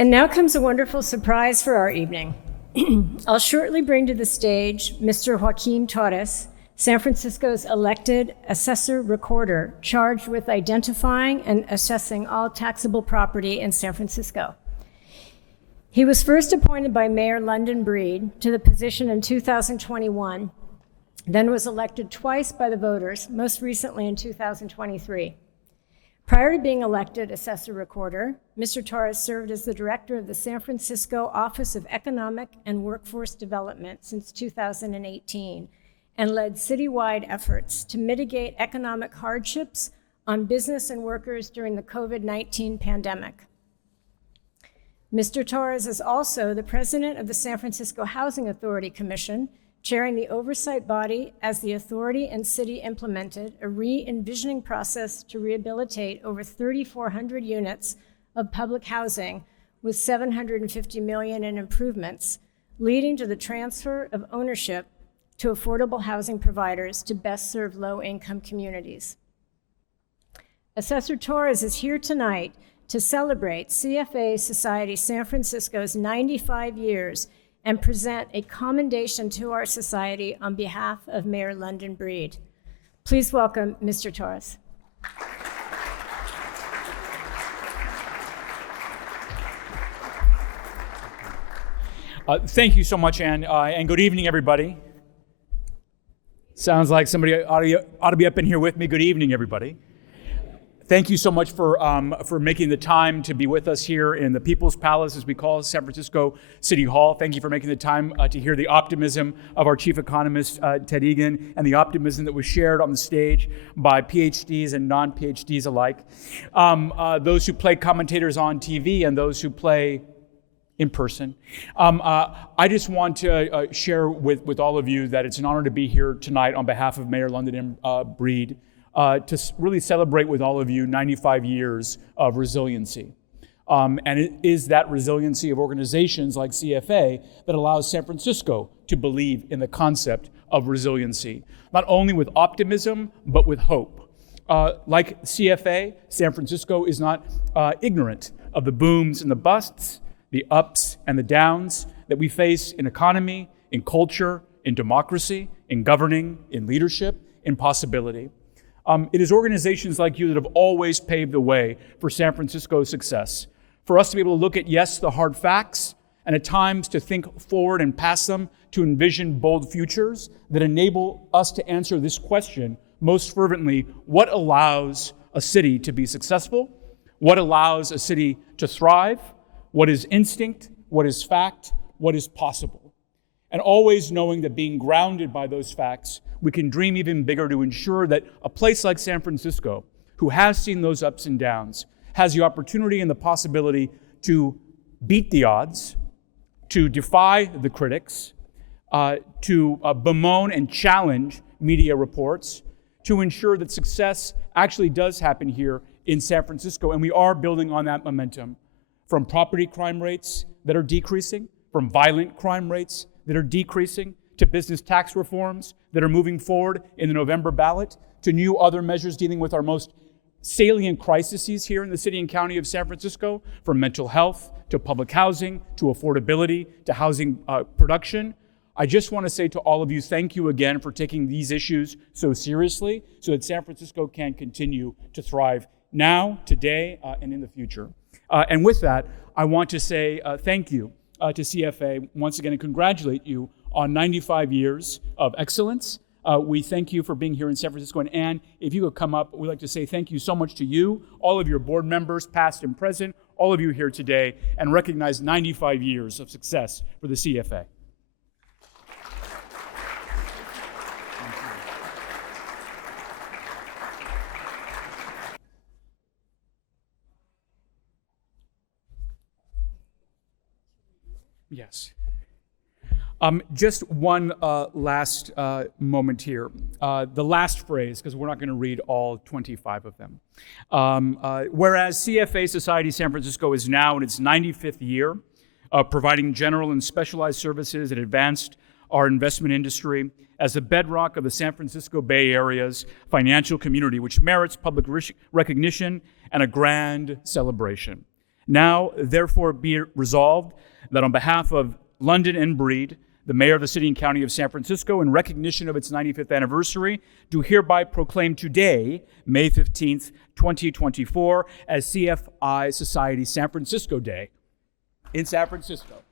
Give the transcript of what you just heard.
And now comes a wonderful surprise for our evening. I'll shortly bring to the stage Mr. Joaquín Torres, San Francisco's elected Assessor-Recorder, charged with identifying and assessing all taxable property in San Francisco. He was first appointed by Mayor London Breed to the position in 2021, then was elected twice by the voters, most recently in 2023. Prior to being elected Assessor-Recorder, Mr. Torres served as the director of the San Francisco Office of Economic and Workforce Development since 2018 and led citywide efforts to mitigate economic hardships on business and workers during the COVID-19 pandemic. Mr. Torres is also the president of the San Francisco Housing Authority Commission, chairing the oversight body as the authority and city implemented a re-envisioning process to rehabilitate over 3,400 units of public housing with $750 million in improvements, leading to the transfer of ownership to affordable housing providers to best serve low-income communities. Assessor Torres is here tonight to celebrate CFA Society San Francisco's 95 years and present a commendation to our society on behalf of Mayor London Breed. Please welcome Mr. Torres. Thank you so much, Ann, and good evening, everybody. Sounds like somebody ought to be up in here with me. Good evening, everybody. Thank you so much for making the time to be with us here in the People's Palace, as we call San Francisco City Hall. Thank you for making the time to hear the optimism of our chief economist, Ted Egan, and the optimism that was shared on the stage by PhDs and non-PhDs alike. Those who play commentators on TV and those who play in person. I just want to share with all of you that it's an honor to be here tonight on behalf of Mayor London Breed. To really celebrate with all of you 95 years of resiliency. And it is that resiliency of organizations like CFA that allows San Francisco to believe in the concept of resiliency, not only with optimism, but with hope. Like CFA, San Francisco is not ignorant of the booms and the busts, the ups and the downs that we face in economy, in culture, in democracy, in governing, in leadership, in possibility. It is organizations like you that have always paved the way for San Francisco's success. For us to be able to look at, yes, the hard facts, and at times to think forward and past them to envision bold futures that enable us to answer this question most fervently: what allows a city to be successful? What allows a city to thrive? What is instinct? What is fact? What is possible? And always knowing that being grounded by those facts, we can dream even bigger to ensure that a place like San Francisco, who has seen those ups and downs, has the opportunity and the possibility to beat the odds, to defy the critics, to bemoan and challenge media reports, to ensure that success actually does happen here in San Francisco. And we are building on that momentum, from property crime rates that are decreasing, from violent crime rates that are decreasing, to business tax reforms that are moving forward in the November ballot, to new other measures dealing with our most salient crises here in the city and county of San Francisco, from mental health to public housing to affordability to housing production. I just want to say to all of you, thank you again for taking these issues so seriously so that San Francisco can continue to thrive now, today, and in the future. And with that, I want to say thank you to CFA once again and congratulate you on 95 years of excellence. We thank you for being here in San Francisco. And Ann, if you could come up, we'd like to say thank you so much to you, all of your board members, past and present, all of you here today, and recognize 95 years of success for the CFA. Yes. Just one last moment here. The last phrase, because we're not going to read all 25 of them. Whereas CFA Society San Francisco is now in its 95th year of providing general and specialized services that advanced our investment industry as the bedrock of the San Francisco Bay Area's financial community, which merits public recognition and a grand celebration. Now, therefore, be it resolved that on behalf of London and Breed, the Mayor of the City and County of San Francisco, in recognition of its 95th anniversary, do hereby proclaim today, May 15th, 2024, as CFI Society San Francisco Day in San Francisco.